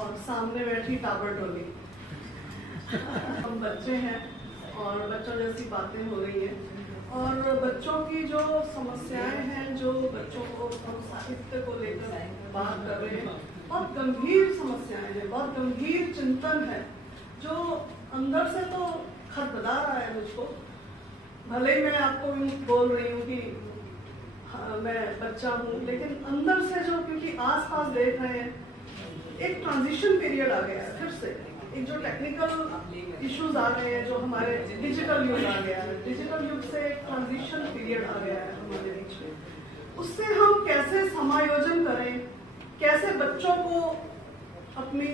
और सामने बैठी टाबर टोली। हम बच्चे हैं और बच्चों जैसी बातें हो रही हैं और बच्चों की जो समस्याएं हैं, जो बच्चों को हम साहित्य को लेकर बात कर रहे हैं, बहुत गंभीर समस्याएं हैं, बहुत गंभीर चिंतन है जो अंदर से तो खटखटा रहा है मुझको। भले ही मैं आपको भी बोल रही हूँ कि मैं बच्चा हूँ, लेकिन अंदर से जो, क्योंकि आसपास देख रहे हैं, एक ट्रांजिशन पीरियड आ गया है फिर से। एक जो टेक्निकल इश्यूज आ गए हैं, जो हमारे डिजिटल युग आ गया है, डिजिटल युग से एक ट्रांजिशन पीरियड आ गया है हमारे बीच में। उससे हम कैसे समायोजन करें, कैसे बच्चों को अपनी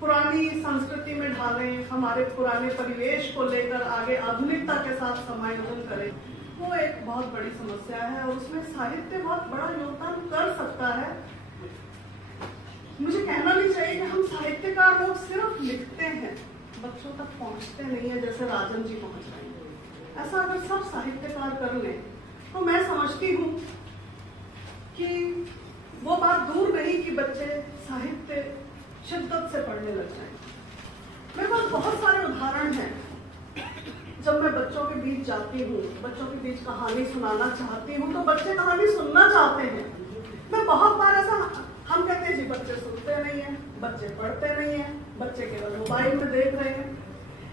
पुरानी संस्कृति में ढालें, हमारे पुराने परिवेश को लेकर आगे आधुनिकता के साथ समायोजन करें, वो एक बहुत बड़ी समस्या है और उसमें साहित्य बहुत बड़ा योगदान कर सकता है। मुझे कहना नहीं चाहिए कि हम साहित्यकार लोग सिर्फ लिखते हैं, बच्चों तक पहुंचते नहीं है जैसे राजन जी पहुंच रहे हैं। ऐसा अगर सब साहित्यकार कर लें तो मैं समझती हूँ कि वो बात दूर नहीं कि बच्चे साहित्य शिद्दत से पढ़ने लग जाएं। मेरे पास बहुत सारे उदाहरण हैं। जब मैं बच्चों के बीच जाती हूँ, बच्चों के बीच कहानी सुनाना चाहती हूँ, तो बच्चे कहानी सुनना चाहते हैं। मैं बहुत बार ऐसा, हम कहते हैं जी बच्चे सुनते नहीं हैं, बच्चे पढ़ते नहीं हैं, बच्चे केवल मोबाइल में देख रहे हैं।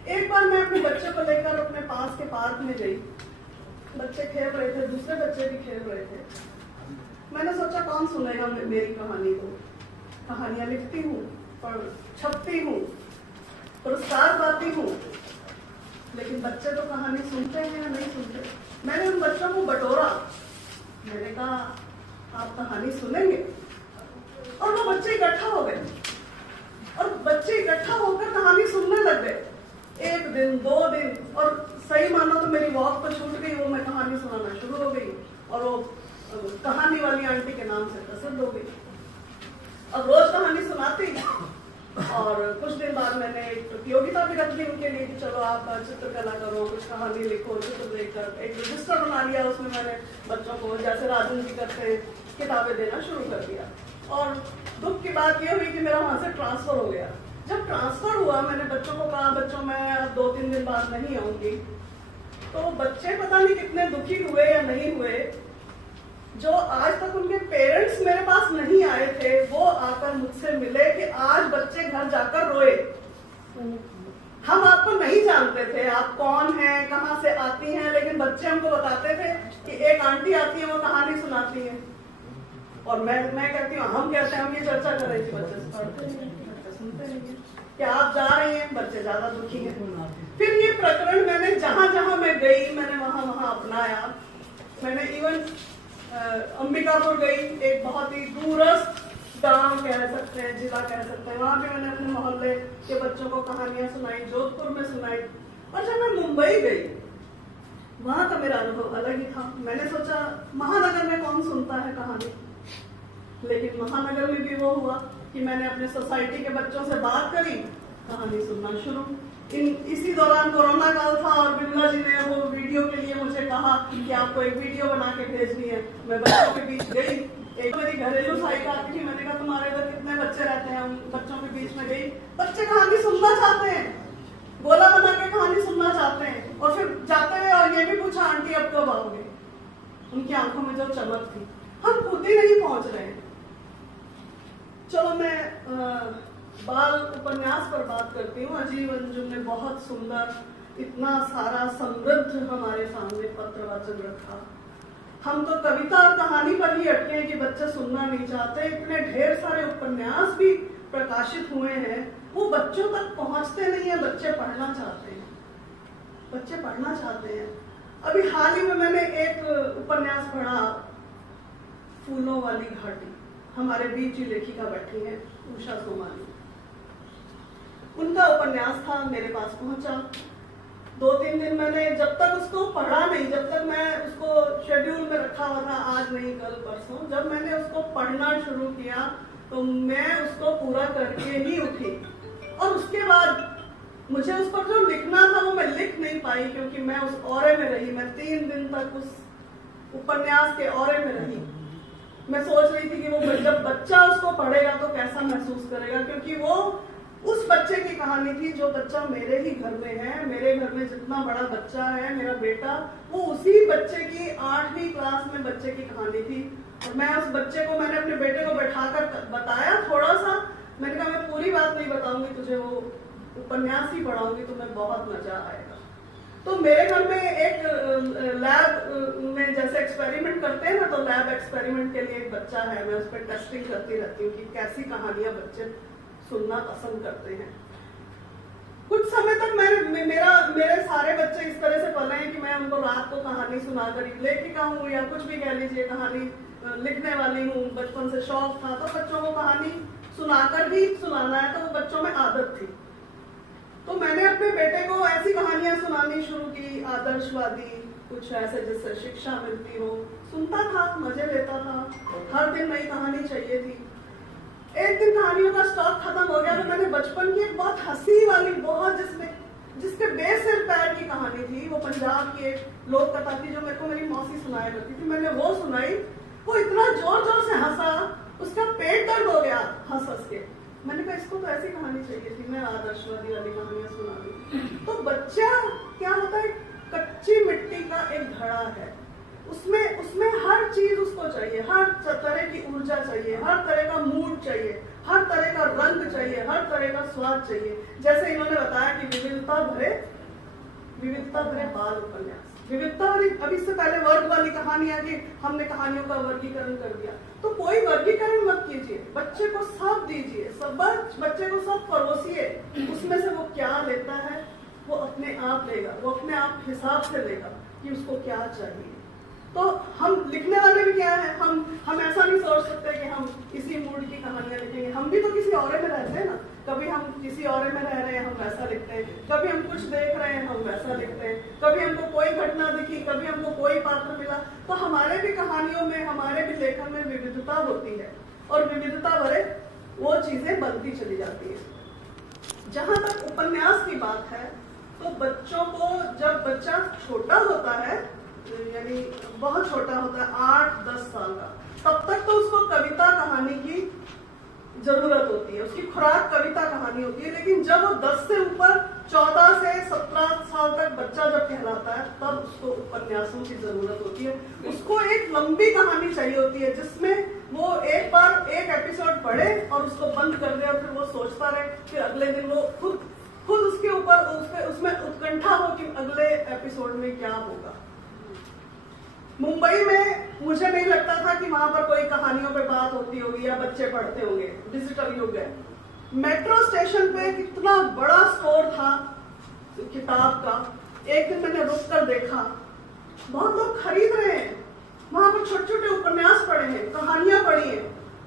एक बार मैं अपने बच्चे को लेकर अपने पास के पार्क में गई, बच्चे खेल रहे थे, दूसरे बच्चे भी खेल रहे थे। मैंने सोचा कौन सुनेगा मेरी कहानी को। कहानियां लिखती हूँ, छपती हूँ, पुरस्कार पाती हूँ, लेकिन बच्चे तो कहानी सुनते हैं या नहीं सुनते। मैंने उन बच्चों को बटोरा, मैंने कहा आप कहानी सुनेंगे, और वो बच्चे इकट्ठा हो गए और बच्चे इकट्ठा होकर कहानी सुनने लग गए। 1 दिन 2 दिन, और सही मानो तो मेरी वॉक तो छूट गई, वो मैं कहानी सुनाना शुरू हो गई और वो कहानी वाली आंटी के नाम से प्रसिद्ध हो गई। अब रोज कहानी सुनाती और कुछ दिन बाद मैंने एक प्रतियोगिता भी रख ली उनके लिए कि चलो आप चित्रकला करो, कुछ कहानी लिखो, चित्र देखकर एक रजिस्टर बना लिया। उसमें मैंने बच्चों को जैसे राजन जी करते हैं किताबें देना शुरू कर दिया। और दुख की बात यह हुई कि मेरा वहां से ट्रांसफर हो गया। जब ट्रांसफर हुआ, मैंने बच्चों को कहा बच्चों मैं अब 2-3 दिन बाद नहीं आऊंगी। तो बच्चे पता नहीं कितने दुखी हुए या नहीं हुए। जो आज तक उनके पेरेंट्स मेरे पास नहीं आए थे, वो आकर मुझसे मिले कि आज बच्चे घर जाकर रोए। हम आपको नहीं जानते थे, आप कौन हैं, कहाँ से आती हैं, लेकिन बच्चे हमको बताते थे कि एक आंटी आती है, वो कहानी सुनाती है। और मैं कहती हूँ, हम कहते हैं, हम ये चर्चा कर रहे थे, बच्चे पढ़ते नहीं, बच्चे सुनते नहीं है। कि आप जा रही हैं, बच्चे ज्यादा दुखी हैं। फिर ये प्रकरण मैंने जहां जहां मैं गई, मैंने वहां वहां अपनाया। मैंने इवन अंबिकापुर गई, एक बहुत ही दूरस्थ गांव कह सकते हैं, जिला कह सकते हैं, वहां भी मैंने अपने मोहल्ले के बच्चों को कहानियां सुनाई, जोधपुर में सुनाई। और जब मैं मुंबई गई, वहां का मेरा अनुभव अलग ही था। मैंने सोचा महानगर में कौन सुनता है कहानी, लेकिन महानगर में भी वो हुआ कि मैंने अपने सोसाइटी के बच्चों से बात करी, कहानी सुनना शुरू। इसी दौरान कोरोना काल था और बिमला जी ने वो वीडियो के लिए मुझे कहा कि आपको एक वीडियो बना के भेजनी है। मैं बच्चों के बीच गई, एक मेरी घरेलू सहायिका आती थी, मैंने कहा तुम्हारे इधर कितने बच्चे रहते हैं, हम बच्चों के बीच में गई। बच्चे कहानी सुनना चाहते हैं, गोला बना के कहानी सुनना चाहते हैं। और फिर जाते हुए और ये भी पूछा आंटी अब कब आओगे। उनकी आंखों में जो चमक थी, हम खुद ही नहीं पहुंच रहे हैं। चलो मैं बाल उपन्यास पर बात करती हूँ। अजीब अंजुम ने बहुत सुंदर, इतना सारा समृद्ध हमारे सामने पत्र वाचन रखा। हम तो कविता और कहानी पर ही अटके हैं कि बच्चे सुनना नहीं चाहते। इतने ढेर सारे उपन्यास भी प्रकाशित हुए हैं, वो बच्चों तक पहुंचते नहीं है। बच्चे पढ़ना चाहते हैं, बच्चे पढ़ना चाहते हैं। अभी हाल ही में मैंने एक उपन्यास पढ़ा, फूलों वाली घाटी। हमारे बीच ही लेखिका बैठी है, उषा सोमानी। उनका उपन्यास था, मेरे पास पहुंचा। 2-3 दिन मैंने जब तक उसको पढ़ा नहीं, जब तक मैं उसको शेड्यूल में रखा हुआ था, आज नहीं कल परसों, जब मैंने उसको पढ़ना शुरू किया तो मैं उसको पूरा करके ही उठी। और उसके बाद मुझे उस पर जो लिखना था वो मैं लिख नहीं पाई, क्योंकि मैं उस औरे में रही। मैं 3 दिन तक उस उपन्यास के औरे में रही। मैं सोच रही थी कि वो जब बच्चा उसको पढ़ेगा तो कैसा महसूस करेगा, क्योंकि वो उस बच्चे की कहानी थी जो बच्चा मेरे ही घर में है। मेरे घर में जितना बड़ा बच्चा है मेरा बेटा, वो उसी बच्चे की 8वीं क्लास में बच्चे की कहानी थी। और मैं उस बच्चे को, मैंने अपने बेटे को बैठाकर बताया थोड़ा सा, मैंने कहा मैं पूरी बात नहीं बताऊंगी तुझे, वो उपन्यास ही पढ़ाऊंगी, तुम्हें बहुत मजा आएगा। तो मेरे घर में एक लैब में जैसे एक्सपेरिमेंट करते हैं ना, तो लैब एक्सपेरिमेंट के लिए एक बच्चा है, मैं उस पर टेस्टिंग करती रहती हूँ कि कैसी कहानियां बच्चे सुनना पसंद करते हैं। कुछ समय तक मेरे सारे बच्चे इस तरह से पले हैं कि मैं उनको रात को कहानी सुनाकर लेखिका हूँ या कुछ भी कह लीजिए, कहानी लिखने वाली हूँ, बचपन से शौक था, तो बच्चों को कहानी सुनाकर ही सुनाना है, तो वो बच्चों में आदत थी। तो मैंने अपने बेटे को ऐसी कहानियां सुनानी शुरू की, आदर्शवादी, कुछ ऐसे जिससे शिक्षा मिलती हो। सुनता था, मजे लेता था, हर दिन नई कहानी चाहिए थी। एक दिन कहानियों का स्टॉक खत्म हो गया, तो मैंने बचपन की एक बहुत हंसी वाली, बहुत जिसके बेसिर पैर की कहानी थी, वो पंजाब की एक लोक कथा थी जो मेरे को मेरी मौसी सुनाया करती थी, मैंने वो सुनाई। वो इतना जोर जोर से हंसा, उसका पेट दर्द हो गया हंस हंस के। मैंने कहा इसको तो ऐसी कहानी चाहिए थी, मैं आदर्शवादी वाली कहानियां सुना दी। तो बच्चा क्या होता है, कच्ची मिट्टी का एक घड़ा है, उसमें हर चीज उसको चाहिए, हर तरह की ऊर्जा चाहिए, हर तरह का मूड चाहिए, हर तरह का रंग चाहिए, हर तरह का स्वाद चाहिए। जैसे इन्होंने बताया कि विविधता भरे बाल उपन्यास, विविधता वाली, अभी इससे पहले वर्ग वाली कहानियां कि हमने कहानियों का वर्गीकरण कर दिया, तो कोई वर्गीकरण मत कीजिए, बच्चे को सब दीजिए, बच्चे को सब परोसिए, उसमें से वो क्या लेता है वो अपने आप लेगा, वो अपने आप हिसाब से लेगा कि उसको क्या चाहिए। तो हम लिखने वाले भी क्या है, हम ऐसा नहीं सोच सकते कि हम इसी मूड की कहानियां लिखेंगे, हम भी तो किसी औरे में रहते हैं ना, कभी हम किसी औरे में रह रहे हैं हम वैसा लिखते हैं, कभी हम कुछ देख रहे हैं हम वैसा लिखते हैं, कभी हमको कोई घटना दिखी, कभी हमको कोई पात्र मिला, तो हमारे भी कहानियों में, हमारे भी लेखन में विविधता होती है, और विविधता भरे वो चीजें बनती चली जाती है। जहां तक उपन्यास की बात है, तो बच्चों को, जब बच्चा छोटा होता है, यानी बहुत छोटा होता है, 8-10 साल का, तब तक तो उसको कविता कहानी की जरूरत होती है, उसकी खुराक कविता कहानी होती है। लेकिन जब वो 10 से ऊपर, 14 से 17 साल तक बच्चा जब कहलाता है, तब उसको उपन्यासों की जरूरत होती है। उसको एक लंबी कहानी चाहिए होती है, जिसमें वो एक बार एक एपिसोड पढ़े और उसको बंद कर दे, और फिर वो सोचता रहे कि अगले दिन वो खुद उसके ऊपर उसमें उत्कंठा हो कि अगले एपिसोड में क्या होगा। मुंबई में मुझे नहीं लगता था कि वहां पर कोई कहानियों पे बात होती होगी या बच्चे पढ़ते होंगे, डिजिटल युग है। मेट्रो स्टेशन पे कितना बड़ा स्टोर था किताब का, एक दिन मैंने रुक कर देखा, बहुत लोग खरीद रहे हैं, वहां पर छोटे छोटे उपन्यास पढ़े हैं, कहानियां पढ़ी हैं,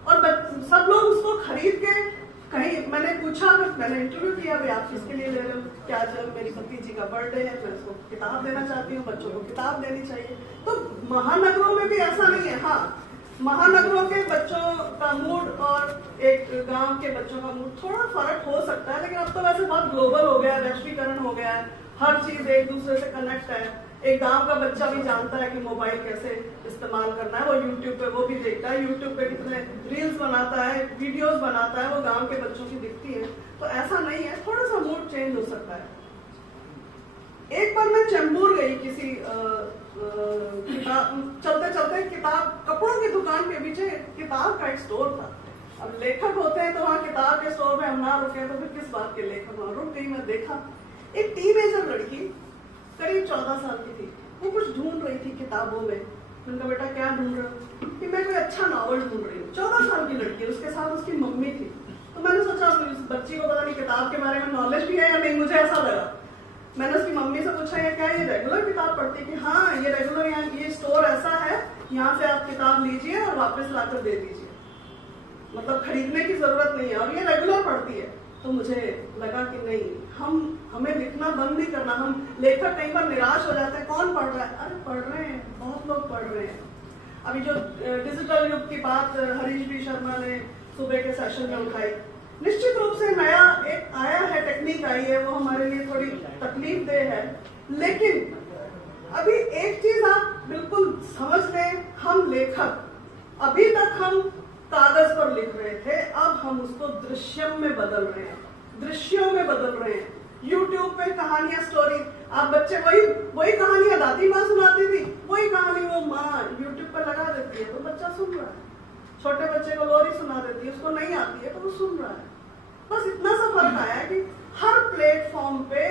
और सब लोग उसको खरीद के कहीं, मैंने पूछा, मैंने इंटरव्यू किया, भाई आप किसके लिए ले रहे हो, क्या जब मेरी भतीजी का बर्थडे है, मैं उसको किताब देना चाहती हूँ, बच्चों को किताब देनी चाहिए। तो महानगरों में भी ऐसा नहीं है, हाँ, महानगरों के बच्चों का मूड और एक गांव के बच्चों का मूड थोड़ा फर्क हो सकता है, लेकिन अब तो वैसे बहुत ग्लोबल हो गया है, वैश्वीकरण हो गया है, हर चीज एक दूसरे से कनेक्ट है। एक गांव का बच्चा भी जानता है कि मोबाइल कैसे इस्तेमाल करना है, वो यूट्यूब पे वो भी देखता है, यूट्यूब पे कितने रील्स बनाता है, वीडियोस बनाता है, वो गांव के बच्चों की दिखती है। तो ऐसा नहीं है, थोड़ा सा मूड चेंज हो सकता है। एक बार मैं चेंबूर गई किसी चलते चलते, किताब, कपड़ों की दुकान के पीछे किताब का एक स्टोर था। अब लेखक होते हैं तो वहाँ किताब के स्टोर में हम ना रुके तो फिर किस बात के लेखक, वहां रुक गई। मैं देखा एक टीनेजर लड़की करीब 14 साल की थी, वो कुछ ढूंढ रही थी किताबों में। मैंने कहा बेटा क्या ढूंढ रहे हो, कि मैं कोई अच्छा नॉवल ढूंढ रही हूँ। 14 साल की लड़की, उसके साथ उसकी मम्मी थी। तो मैंने सोचा इस बच्ची को पता नहीं किताब के बारे में नॉलेज भी है या नहीं, मुझे ऐसा लगा। मैंने उसकी मम्मी से पूछा है क्या ये रेगुलर किताब पढ़ती है, कि हाँ ये रेगुलर, यहाँ ये स्टोर ऐसा है, यहाँ से आप किताब लीजिए और वापस लाकर दे दीजिए, मतलब खरीदने की जरूरत नहीं है, और ये रेगुलर पढ़ती है। तो मुझे लगा कि नहीं, हमें लिखना बंद नहीं करना। हम लेखक कई बार निराश हो जाते हैं, कौन पढ़ रहा है, अरे पढ़ रहे हैं, बहुत लोग पढ़ रहे हैं। अभी जो डिजिटल युग की बात हरीश बी शर्मा ने सुबह के सेशन में उठाई, निश्चित रूप से नया एक आया है, टेक्निक आई है, वो हमारे लिए थोड़ी तकलीफ दे है। लेकिन अभी एक चीज आप बिल्कुल समझ लें, हम लेखक अभी तक हम कागज पर लिख रहे थे, अब हम उसको दृश्यम में बदल रहे हैं, दृश्यों में बदल रहे हैं। YouTube पे कहानियां, स्टोरी, आप बच्चे वही कहानियां दादी माँ सुनाती थी, वही कहानी वो माँ YouTube पर लगा देती है तो बच्चा सुन रहा है। छोटे बच्चे को लोरी सुना देती है, उसको नहीं आती है तो वो सुन रहा है। बस इतना सा फर्क आया है कि हर प्लेटफॉर्म पे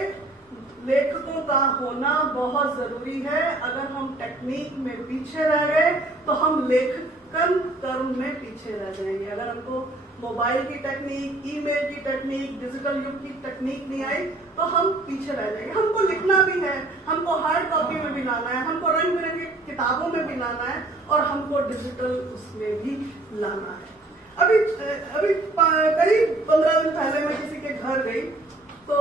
लेखकों का होना बहुत जरूरी है। अगर हम टेक्निक में पीछे रह गए तो हम लेखकन कर्म में पीछे रह जाएंगे। अगर हमको मोबाइल की टेक्निक, ईमेल की टेक्निक, डिजिटल युग की टेक्निक नहीं आई तो हम पीछे रह जाएंगे। हमको लिखना भी है, हमको हार्ड कॉपी में भी लाना है, हमको रंग बिरंगी किताबों में भी लाना है और हमको डिजिटल उसमें भी लाना है। अभी करीब 15 दिन पहले मैं किसी के घर गई तो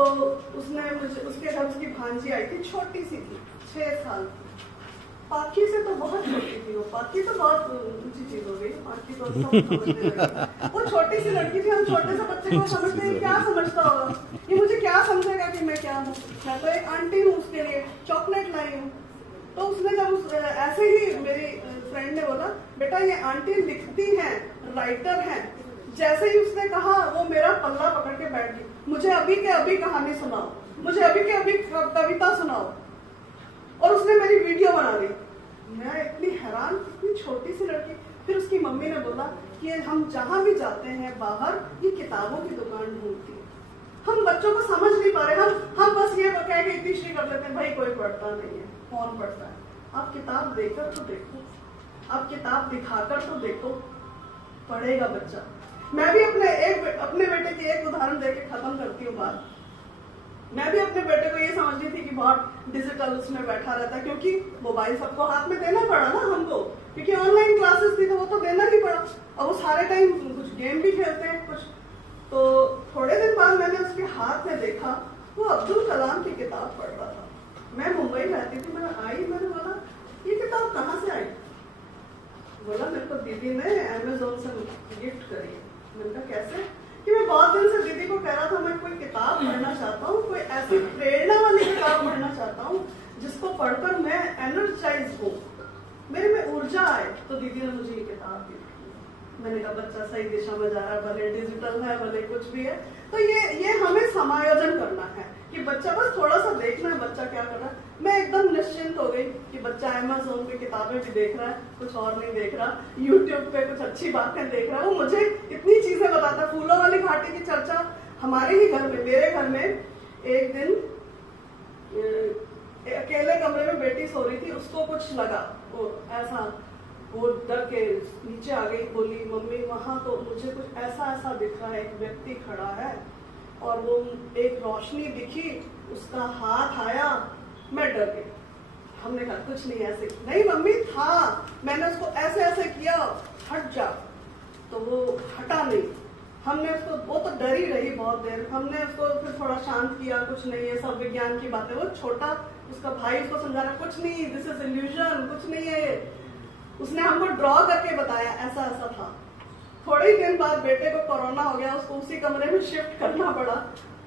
उसने मुझे, उसके घर उसकी भांजी आई थी, छोटी सी थी, 6 साल की। पाखी से तो बहुत छोटी थी वो, पाखी तो बहुत ऊंची चीज हो गई, पाखी तो सब समझने लगी। वो छोटी सी लड़की थी, हम छोटे से बच्चे को समझते हैं, क्या समझता होगा ये, मुझे क्या समझेगा कि मैं क्या हूँ, मैं तो एक आंटी हूँ, उसके लिए चॉकलेट लाई हूँ। तो उसने जब ऐसे ही मेरी फ्रेंड ने बोला, बेटा ये आंटी लिखती हैं, राइटर हैं। जैसे ही उसने कहा वो मेरा पल्ला पकड़ के बैठ गई, मुझे अभी के अभी कहानी सुनाओ, मुझे अभी के अभी कविता सुनाओ, और उसने मेरी वीडियो बना दी। मैं इतनी हैरान, इतनी छोटी सी लड़की। फिर उसकी मम्मी ने बोला कि हम जहां भी जाते हैं बाहर, ये किताबों की दुकान ढूंढती है। हम बच्चों को समझ नहीं पा रहे, हम बस ये कह के इतनी श्री कर लेते हैं, भाई कोई पढ़ता नहीं है, कौन पढ़ता है। आप किताब देकर तो देखो, आप किताब दिखाकर तो देखो, पढ़ेगा बच्चा। मैं भी अपने बेटे की एक उदाहरण देके खत्म करती हूँ बात। मैं भी अपने बेटे को ये समझती थी कि बहुत डिजिटल उसमें बैठा रहता है, क्योंकि मोबाइल सबको हाथ में देना पड़ा ना हमको, क्योंकि ऑनलाइन क्लासेस थी तो वो तो देना ही पड़ा। और वो सारे टाइम कुछ गेम भी खेलते हैं कुछ। तो थोड़े दिन बाद मैंने उसके हाथ में देखा, वो अब्दुल कलाम की किताब पढ़ रहा था। मैं मुंबई रहती थी, मैंने बोला ये किताब कहाँ से आई? बोला मेरे को दीदी ने अमेज़न से गिफ्ट करी है। मैंने कहा कैसे? कि मैं बहुत दिन से दीदी को कह रहा था मैं कोई किताब पढ़ना चाहता हूँ, कोई ऐसी प्रेरणा वाली किताब पढ़ना चाहता हूँ जिसको पढ़कर मैं एनर्जाइज हूँ, मेरे में ऊर्जा आए। तो दीदी ने मुझे ये किताब दी। मैंने कहा बच्चा सही दिशा में जा रहा है, भले डिजिटल है भले कुछ भी है। तो ये हमें समायोजन करना है कि बच्चा बस थोड़ा सा देखना है बच्चा क्या कर रहा है। मैं एकदम निश्चिंत हो गई कि बच्चा अमेज़न पे किताबें भी देख रहा है, कुछ और नहीं देख रहा, यूट्यूब पे कुछ अच्छी बातें देख रहा है। वो मुझे इतनी चीजें बताता। फूलों वाली घाटी की चर्चा हमारे ही घर में, मेरे घर में एक दिन अकेले कमरे में बेटी सो रही थी, उसको कुछ लगा, वो ऐसा, वो डर के नीचे आ गई, बोली मम्मी वहां तो मुझे कुछ ऐसा दिख रहा है, एक व्यक्ति खड़ा है और वो एक रोशनी दिखी, उसका हाथ आया, मैं डर गई। हमने कहा कुछ नहीं, ऐसे नहीं मम्मी था, मैंने उसको ऐसे किया, हट जा, तो वो हटा नहीं। हमने उसको, वो तो डरी रही बहुत देर, हमने उसको फिर थोड़ा शांत किया, कुछ नहीं है, सब विज्ञान की बातें। वो छोटा, उसका भाई उसको समझा रहा, कुछ नहीं, दिस इज इल्यूजन, कुछ नहीं है। उसने हमको ड्रॉ करके बताया ऐसा था। थोड़े ही दिन बाद बेटे को कोरोना हो गया, उसको उसी कमरे में शिफ्ट करना पड़ा।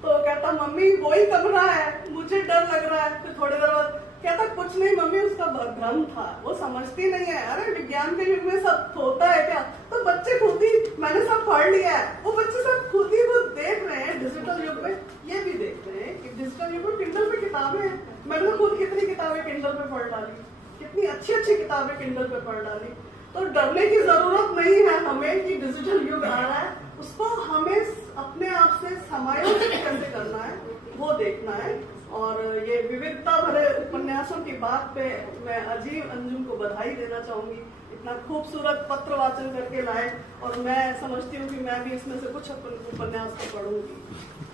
तो कहता मम्मी वही कमरा है, मुझे डर लग रहा है। फिर थोड़ी देर बाद कहता कुछ नहीं मम्मी, उसका भ्रम था, वो समझती नहीं है। अरे विज्ञान के युग में सब होता है क्या? तो बच्चे खुद ही, मैंने सब पढ़ लिया है, वो बच्चे सब खुद ही वो देख रहे हैं। डिजिटल युग में ये भी देख रहे हैं कि डिजिटल युग में किंडल पे किताबें हैं। मैंने तो खुद कितनी किताबें किंडल पे पढ़ डाली, कितनी अच्छी किताबें किंडल पे पढ़ डाली। तो डरने की जरूरत नहीं है हमें कि डिजिटल युग आ रहा है, उसको हमें अपने आप से समायोजित कैसे करना है वो देखना है। और ये विविधता भरे उपन्यासों की बात पे मैं अजीब अंजुम को बधाई देना चाहूंगी, इतना खूबसूरत पत्र वाचन करके लाए, और मैं समझती हूँ कि मैं भी इसमें से कुछ उपन्यास को पढ़ूंगी।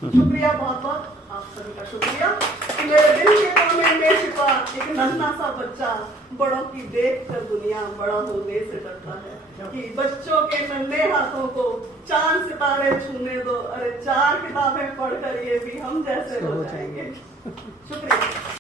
शुक्रिया, बहुत बहुत आप सभी का शुक्रिया कि मेरे दिल के कोने में छिपा एक नन्हा सा बच्चा बड़ों की देख कर दुनिया बड़ा होने से डरता है, कि बच्चों के नन्हे हाथों को चांद सितारे छूने दो, अरे 4 किताबें पढ़कर ये भी हम जैसे हो जाएंगे। शुक्रिया।